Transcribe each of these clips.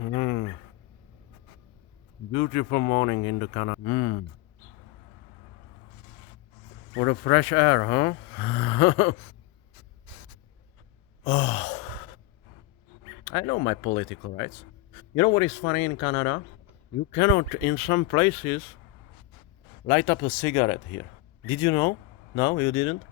Mm. Beautiful morning in the Canada. For the fresh air, huh? Oh, I know my political rights. You know what is funny in Canada? You cannot, in some places, light up a cigarette here. Did you know? No, you didn't?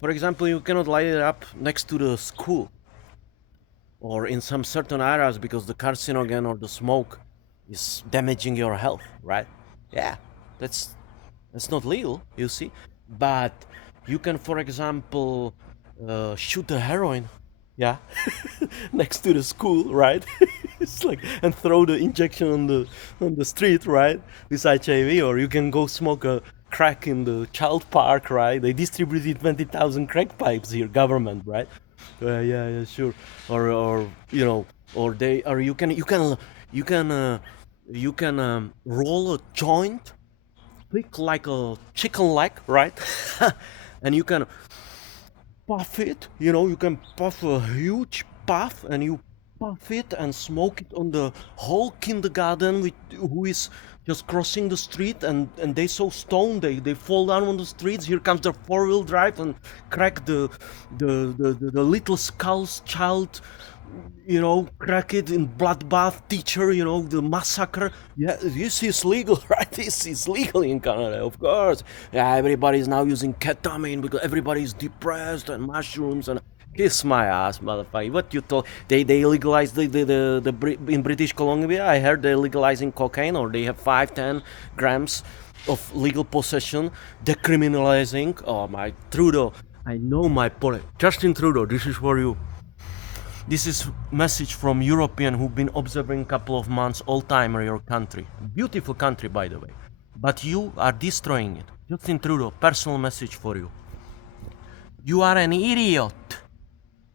For example, you cannot light it up next to the school or in some certain areas because the carcinogen or the smoke is damaging your health, right? Yeah, that's that's not legal, you see. But you can, for example, shoot the heroin, yeah, next to the school, right? It's like and throw the injection on the street, right, with HIV, or you can go smoke a crack in the child park, right? They distributed 20,000 crack pipes here, government, right? Yeah, sure. Or or they, or you can you can roll a joint thick like a chicken leg, right? And you can puff it, you can puff a huge puff and you puff it and smoke it on the whole kindergarten who is just crossing the street, and they so stoned they fall down on the streets. Here comes the four-wheel drive and crack the little skull's child, crack it in bloodbath teacher, the massacre. Yeah, this is legal, right? This is legal in Canada, of course. Yeah, everybody's now using ketamine because everybody's depressed, and mushrooms, and kiss my ass, motherfucker. What you told? They legalized in British Columbia. I heard they're legalizing cocaine, or they have 5-10 grams of legal possession, decriminalizing. Oh my Trudeau, I know my point. Justin Trudeau, this is for you. This is message from European who've been observing a couple of months, old-timer your country. Beautiful country, by the way. But you are destroying it. Justin Trudeau, personal message for you. You are an idiot,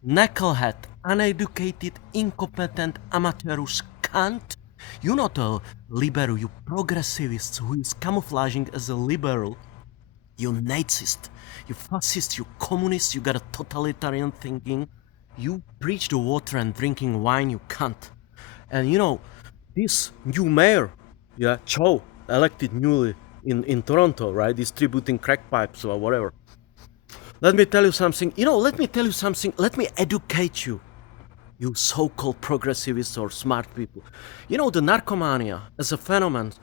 knucklehead, uneducated, incompetent, amateurous cunt. You're not a liberal, you progressivist who is camouflaging as a liberal. You Nazist, you fascist, you communist, you got a totalitarian thinking. You preach the water and drinking wine, you can't. And this new mayor, yeah, Cho, elected newly in Toronto, right, distributing crack pipes or whatever. Let me tell you something. Let me tell you something. Let me educate you, you so-called progressivists or smart people. The narcomania as a phenomenon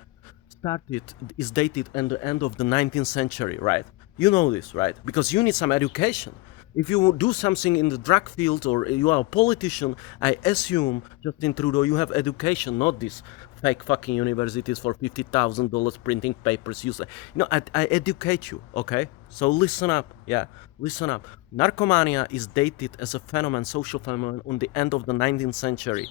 is dated at the end of the 19th century, right? You know this, right? Because you need some education. If you do something in the drug field or you are a politician, I assume, Justin Trudeau, you have education, not this fake fucking universities for $50,000 printing papers. I educate you, okay? So listen up, yeah, listen up. Narcomania is dated as a phenomenon, social phenomenon, on the end of the 19th century,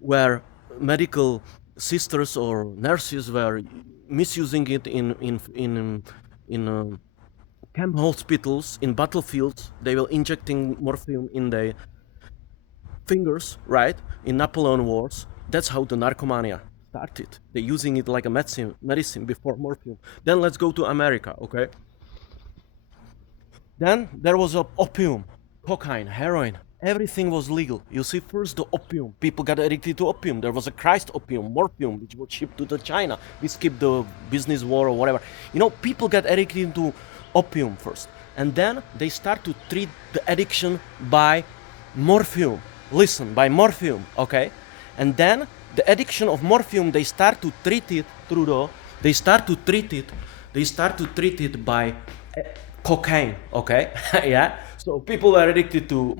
where medical sisters or nurses were misusing it in camp hospitals, in battlefields. They were injecting morphine in their fingers, right? In Napoleon Wars. That's how the narcomania started. They're using it like a medicine before morphine. Then let's go to America, okay? Then there was opium, cocaine, heroin. Everything was legal. You see, first the opium. People got addicted to opium. There was a Christ opium, morphium, which was shipped to China. We skipped the business war or whatever. People got addicted to opium first. And then they start to treat the addiction by morphium. Listen, by morphium, okay? And then the addiction of morphium, they start to treat it, Trudeau, they start to treat it by cocaine, okay? Yeah? So people are addicted to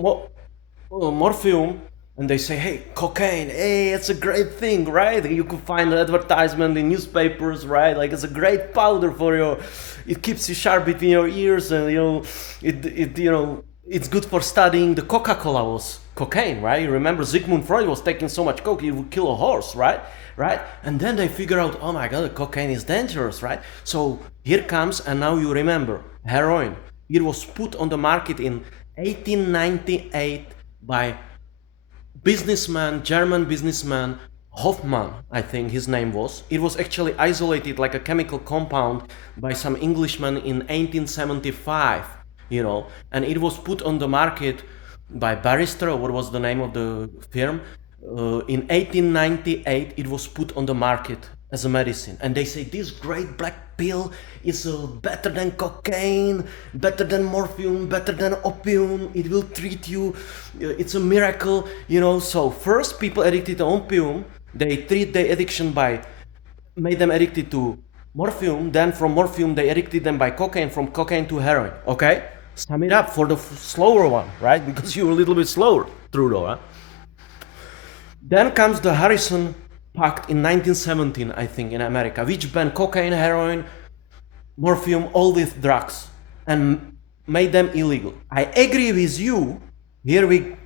morphium, and they say, hey, cocaine, hey, it's a great thing, right? You could find an advertisement in newspapers, right? Like, it's a great powder for your, it keeps you sharp between your ears, and it's good for studying. The Coca-Cola was cocaine, right? You remember Sigmund Freud was taking so much coke he would kill a horse, right? And then they figure out, oh my god, cocaine is dangerous, right? So here comes, and now you remember, heroin. It was put on the market in 1898 by German businessman Hoffman, I think his name was. It was actually isolated like a chemical compound by some Englishman in 1875, and it was put on the market by Barrister, or what was the name of the firm, In 1898 it was put on the market as a medicine, and they say this great black pill is better than cocaine, better than morphine, better than opium, it will treat you, it's a miracle, you know. So first people addicted to opium, they treat their addiction by made them addicted to morphine, then from morphine they addicted them by cocaine, from cocaine to heroin. Okay, sum it up for the slower one, right? Because you're a little bit slower, Trudeau, huh? Then comes the Harrison Pact in 1917, I think, in America, which banned cocaine, heroin, morphine, all these drugs, and made them illegal. I agree with you.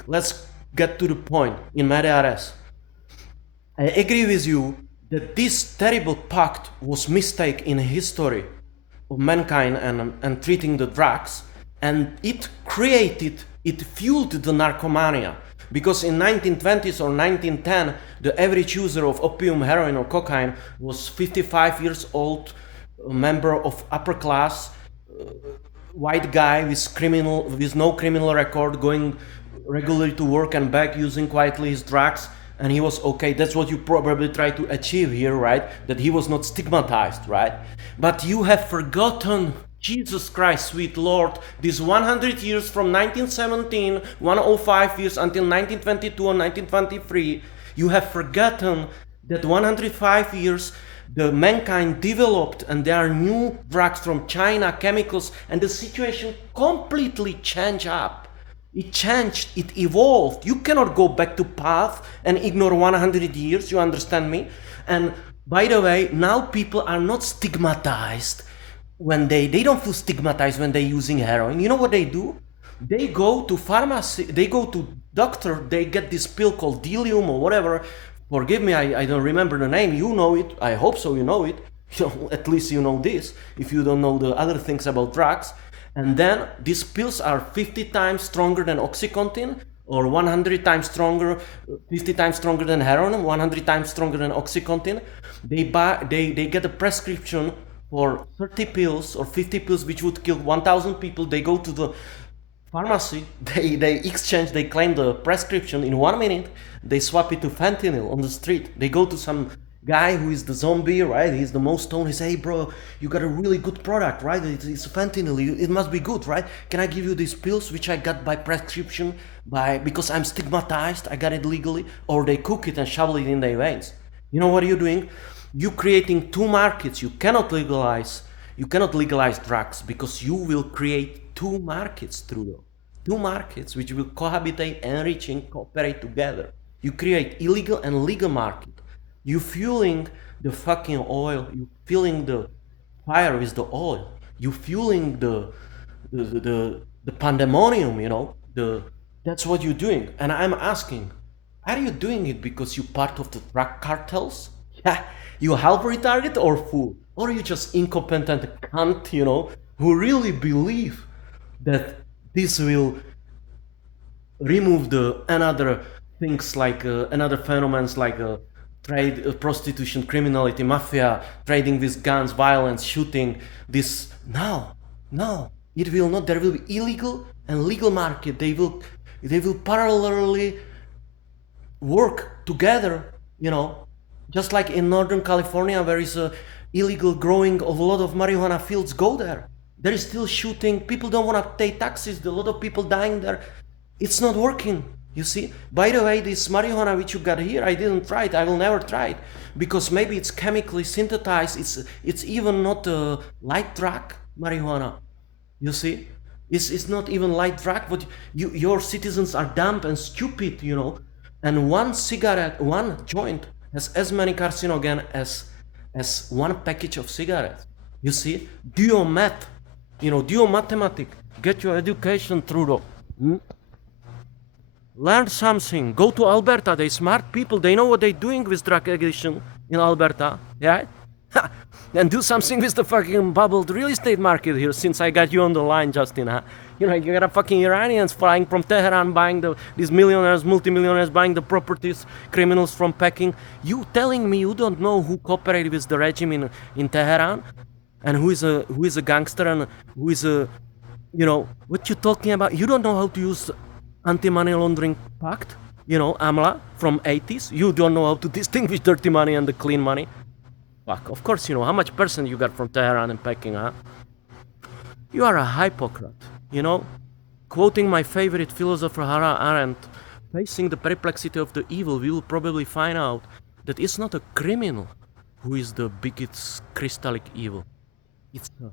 Let's get to the point in media res. I agree with you that this terrible pact was mistake in history of mankind and treating the drugs, and it fueled the narcomania. Because in 1920s or 1910, the average user of opium, heroin, or cocaine was 55 years old, a member of upper class, white guy with no criminal record, going regularly to work and back, using quietly his drugs, and he was okay. That's what you probably try to achieve here, right? That he was not stigmatized, right? But you have forgotten, Jesus Christ, sweet Lord, these 100 years from 1917, 105 years until 1922 or 1923, you have forgotten that 105 years the mankind developed, and there are new drugs from China, chemicals, and the situation completely changed up. It changed, it evolved. You cannot go back to path and ignore 100 years, you understand me? And by the way, now people are not stigmatized when they don't feel stigmatized when they're using heroin. You know what they do? They go to pharmacy, they go to doctor, they get this pill called Delium or whatever. Forgive me, I don't remember the name. You know it. I hope so you know it. You know, at least you know this, if you don't know the other things about drugs. And then these pills are 50 times stronger than OxyContin, or 100 times stronger, 50 times stronger than heroin, 100 times stronger than OxyContin. They get a prescription for 30 pills or 50 pills which would kill 1,000 people. They go to the pharmacy, they exchange, they claim the prescription. In 1 minute they swap it to fentanyl on the street. They go to some guy who is the zombie, right? He's the most stoned. He say, hey bro, you got a really good product, right? It's fentanyl, it must be good, right? Can I give you these pills which I got by prescription, because I'm stigmatized, I got it legally? Or they cook it and shovel it in their veins. You know what are you doing? You creating two markets. You cannot legalize drugs, because you will create two markets, Trudeau. Two markets which will cohabitate, enrich, and cooperate together. You create illegal and legal market. You fueling the fucking oil. You filling the fire with the oil. You fueling the pandemonium. You know, that's what you're doing. And I'm asking, are you doing it because you're part of the drug cartels? Yeah, you half retarded or fool, or you just incompetent cunt, you know, who really believe that this will remove the another things like another phenomena like trade, prostitution, criminality, mafia, trading with guns, violence, shooting. This no, it will not. There will be illegal and legal market. They will parallelly work together. You know, just like in Northern California, where is a illegal growing of a lot of marijuana fields. Go there. There is still shooting. People don't want to pay taxes. A lot of people dying there. It's not working. You see? By the way, this marijuana which you got here, I didn't try it. I will never try it, because maybe it's chemically synthesized. It's even not a light drug marijuana. You see? It's not even light drug. But your citizens are dumb and stupid. You know. And one cigarette, one joint has as many carcinogen as one package of cigarettes. You see? Do your math. You know, do your mathematics. Get your education, Trudeau. Learn something. Go to Alberta. They smart people. They know what they're doing with drug addiction in Alberta. Yeah? And do something with the fucking bubbled real estate market here, since I got you on the line, Justin. Huh? You know, you got a fucking Iranians flying from Tehran, buying these millionaires, multimillionaires, buying the properties, criminals from Peking. You telling me you don't know who cooperated with the regime in Tehran? And who is a gangster, and who is a, you know, what you talking about? You don't know how to use anti-money laundering pact? You know, AMLA from 80s. You don't know how to distinguish dirty money and the clean money. Fuck, of course you know. How much percent you got from Tehran and Peking, huh? You are a hypocrite, you know? Quoting my favorite philosopher Hannah Arendt, facing the perplexity of the evil, we will probably find out that it's not a criminal who is the biggest crystallic evil. It's a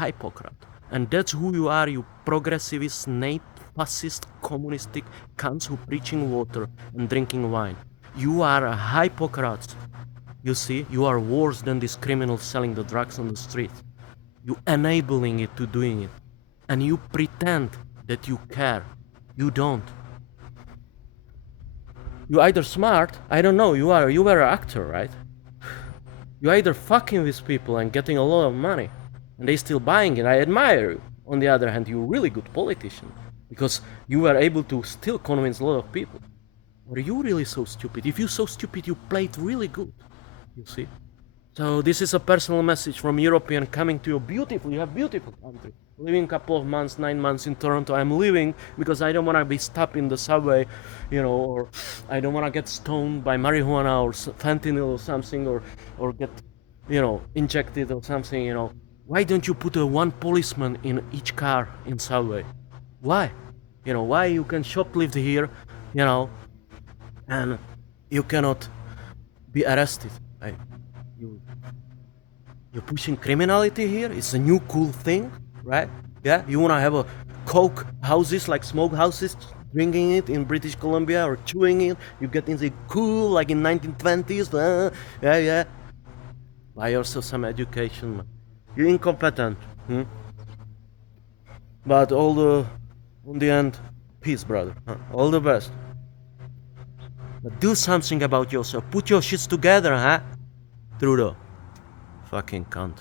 hypocrite. And that's who you are, you progressivist, Nate, fascist, communistic cunts who preaching water and drinking wine. You are a hypocrite. You see, you are worse than these criminals selling the drugs on the street. You enabling it to doing it. And you pretend that you care. You don't. You either smart, I don't know, you were an actor, right? You either fucking with people and getting a lot of money, and they still buying it. I admire you. On the other hand, you're a really good politician because you were able to still convince a lot of people. Or are you really so stupid? If you're so stupid, you played really good. You see? So this is a personal message from European coming to your beautiful, you have beautiful country. Living a couple of months, 9 months in Toronto. I'm leaving because I don't want to be stopped in the subway, you know, or I don't want to get stoned by marijuana or fentanyl or something, or get, you know, injected or something, you know. Why don't you put a one policeman in each car in subway? Why? You know, why you can shoplift here, you know, and you cannot be arrested? You you're pushing criminality here. It's a new cool thing, right? Yeah, you wanna have a coke houses like smoke houses, drinking it in British Columbia or chewing it. You get into cool like in 1920s. Yeah, yeah. Buy yourself some education, man. You're incompetent. Hmm? But on the end, peace, brother. Huh? All the best. But do something about yourself. Put your shits together, huh? Trudeau. Fucking cunt.